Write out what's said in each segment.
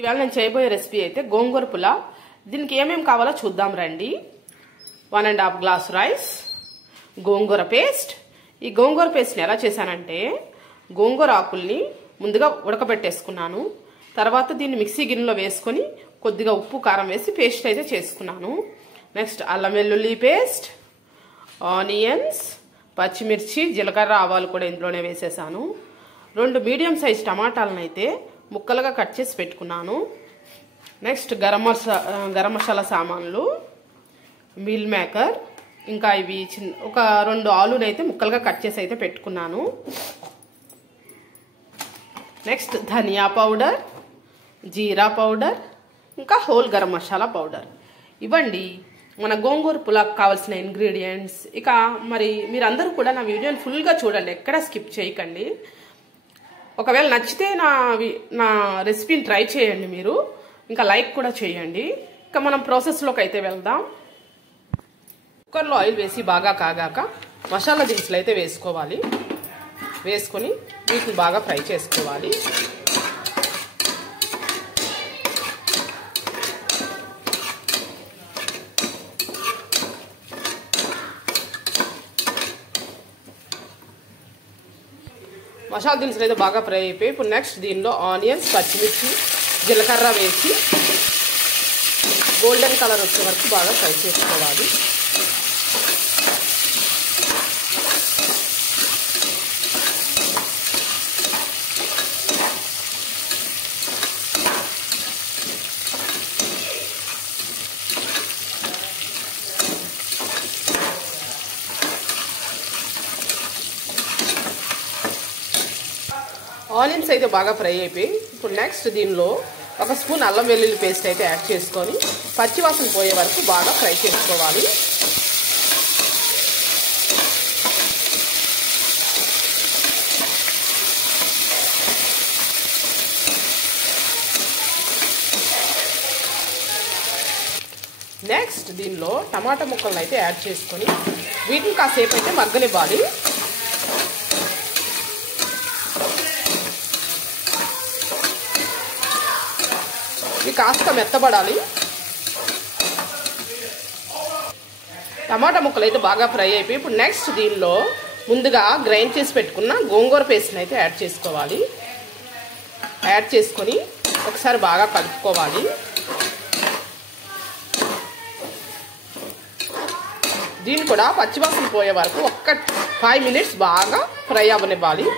ఇవాళ నేను చేయబోయే రెసిపీ అయితే గోంగూర పులావ్. దీనికి ఏమేమి కావాలో చూద్దాం రండి. 1.5 గ్లాస్ రైస్, గోంగూర పేస్ట్. ఈ గోంగూర పేస్ట్ని ఎలా చేశానంటే గోంగూర ఆకుల్ని ముందుగా ఉడకబెట్టేసుకున్నాను. తర్వాత దీన్ని మిక్సీ గిన్నెలో వేసుకొని కొద్దిగా ఉప్పు కారం వేసి పేస్ట్ అయితే చేసుకున్నాను. నెక్స్ట్ అల్లం వెల్లుల్లి పేస్ట్, ఆనియన్స్, పచ్చిమిర్చి, జీలకర్ర, ఆవాలు కూడా ఇందులోనే వేసేసాను. 2 మీడియం సైజ్ టమాటాలను అయితే ముక్కలుగా కట్ చేసి పెట్టుకున్నాను. నెక్స్ట్ గరం మసాలా సామాన్లు, మీల్ మేకర్, ఇంకా ఇవి ఒక 2 ఆలుని అయితే ముక్కలుగా కట్ చేసి అయితే పెట్టుకున్నాను. నెక్స్ట్ ధనియా పౌడర్, జీరా పౌడర్, ఇంకా హోల్ గరం మసాలా పౌడర్. ఇవ్వండి మన గోంగూర పులావ్ కావాల్సిన ఇంగ్రీడియంట్స్. ఇక మరి మీరందరూ కూడా నా వీడియోని ఫుల్గా చూడండి, ఎక్కడా స్కిప్ చేయకండి. ఒకవేళ నచ్చితే నా రెసిపీని ట్రై చేయండి మీరు, ఇంకా లైక్ కూడా చేయండి. ఇంకా మనం ప్రాసెస్లోకి అయితే వెళ్దాం. కుక్కర్లో ఆయిల్ వేసి బాగా కాగాక మసాలా దినుసులు అయితే వేసుకోవాలి. వేసుకొని వీటిని బాగా ఫ్రై చేసుకోవాలి. మసాలా దినుసులు అయితే బాగా ఫ్రై అయిపోయి ఇప్పుడు నెక్స్ట్ దీనిలో ఆనియన్స్, పచ్చిమిర్చి, జీలకర్ర వేసి గోల్డెన్ కలర్ వచ్చే వరకు బాగా ఫ్రై చేసుకోవాలి. ఆనియన్స్ అయితే బాగా ఫ్రై అయిపోయి ఇప్పుడు నెక్స్ట్ దీనిలో 1 స్పూన్ అల్లం వెల్లుల్లి పేస్ట్ అయితే యాడ్ చేసుకొని పచ్చివాసన పోయే వరకు బాగా ఫ్రై చేసుకోవాలి. నెక్స్ట్ దీనిలో టమాటా ముక్కలను అయితే యాడ్ చేసుకొని వీటిని కాసేపు అయితే మగ్గనివ్వాలి. ఇవి కాస్త మెత్తబడాలి. టమాటా ముక్కలు అయితే బాగా ఫ్రై అయిపోయి ఇప్పుడు నెక్స్ట్ దీనిలో ముందుగా గ్రైండ్ చేసి పెట్టుకున్న గోంగూర పేస్ట్ని అయితే యాడ్ చేసుకోవాలి. యాడ్ చేసుకొని ఒకసారి బాగా కలుపుకోవాలి. దీన్ని కూడా పచ్చివాసన పోయే వరకు 5 మినిట్స్ బాగా ఫ్రై అవ్వనివ్వాలి.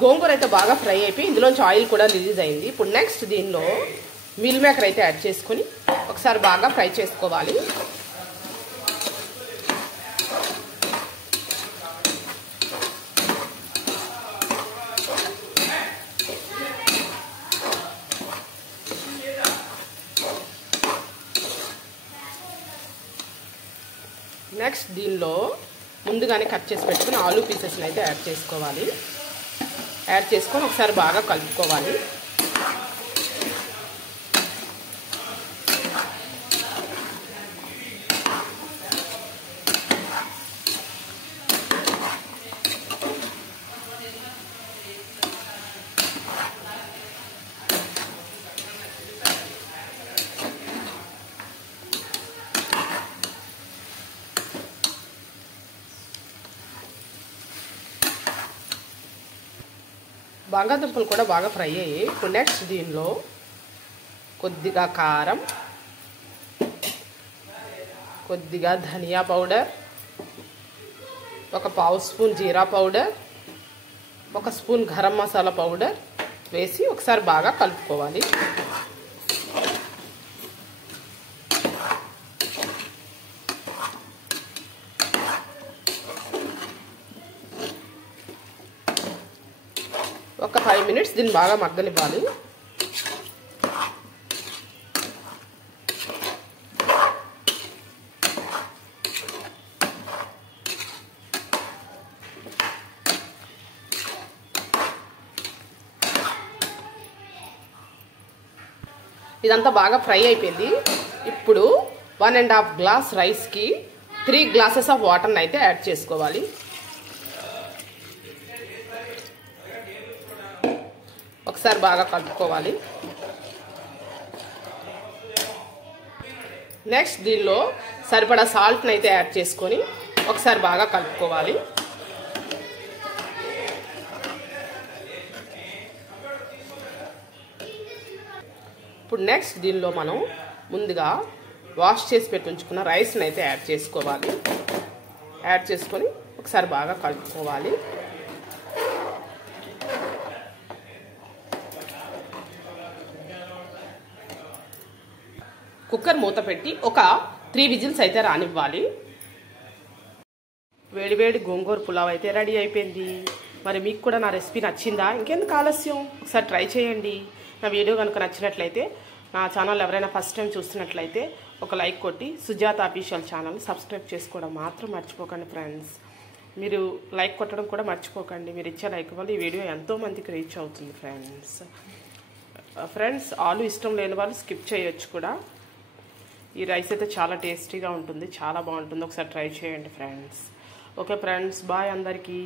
గోంగూర అయితే బాగా ఫ్రై అయిపోయి ఇందులోంచి ఆయిల్ కూడా రిలీజ్ అయింది. ఇప్పుడు నెక్స్ట్ దీనిలో మీల్ మేకర్ అయితే యాడ్ చేసుకొని ఒకసారి బాగా ఫ్రై చేసుకోవాలి. నెక్స్ట్ దీనిలో ముందుగానే కట్ చేసి పెట్టుకుని ఆలూ పీసెస్ని అయితే యాడ్ చేసుకోవాలి. యాడ్ చేసుకొని ఒకసారి బాగా కలుపుకోవాలి. బంగాళదుంపలు కూడా బాగా ఫ్రై అయ్యాయి. ఇప్పుడు నెక్స్ట్ దీనిలో కొద్దిగా కారం, కొద్దిగా ధనియా పౌడర్, 1 స్పూన్ జీరా powder, 1 spoon garam masala powder వేసి ఒకసారి బాగా కలుపుకోవాలి. ఒక 5 మినిట్స్ దీన్ని బాగా మగ్గనివ్వాలి. ఇదంతా బాగా ఫ్రై అయిపోయింది. ఇప్పుడు 1.5 గ్లాస్ రైస్కి 3 గ్లాసెస్ ఆఫ్ వాటర్ని అయితే యాడ్ చేసుకోవాలి. ఒకసారి బాగా కలుపుకోవాలి. నెక్స్ట్ దీనిలో సరిపడా సాల్ట్ని అయితే యాడ్ చేసుకొని ఒకసారి బాగా కలుపుకోవాలి. ఇప్పుడు నెక్స్ట్ దీనిలో మనం ముందుగా వాష్ చేసి పెట్టి ఉంచుకున్న రైస్ని అయితే యాడ్ చేసుకోవాలి. యాడ్ చేసుకొని ఒకసారి బాగా కలుపుకోవాలి. కుక్కర్ మూత పెట్టి ఒక 3 విజిల్స్ అయితే రానివ్వాలి. వేడివేడి గోంగూర పులావ్ అయితే రెడీ అయిపోయింది. మరి మీకు కూడా నా రెసిపీ నచ్చిందా? ఇంకెందుకు ఆలస్యం, ఒకసారి ట్రై చేయండి. నా వీడియో కనుక నచ్చినట్లయితే, నా ఛానల్ ఎవరైనా ఫస్ట్ టైం చూస్తున్నట్లయితే ఒక లైక్ కొట్టి సుజాత అఫీషియల్ ఛానల్ సబ్స్క్రైబ్ చేసుకోవడం మాత్రం మర్చిపోకండి ఫ్రెండ్స్. మీరు లైక్ కొట్టడం కూడా మర్చిపోకండి. మీరు ఇచ్చే లైక్ వల్ల ఈ వీడియో ఎంతో మందికి రీచ్ అవుతుంది ఫ్రెండ్స్. ఆలు ఇష్టం లేని వాళ్ళు స్కిప్ చేయొచ్చు కూడా. ఈ రైస్ అయితే చాలా టేస్టీగా ఉంటుంది, చాలా బాగుంటుంది. ఒకసారి ట్రై చేయండి ఫ్రెండ్స్. ఓకే ఫ్రెండ్స్, బాయ్ అందరికీ.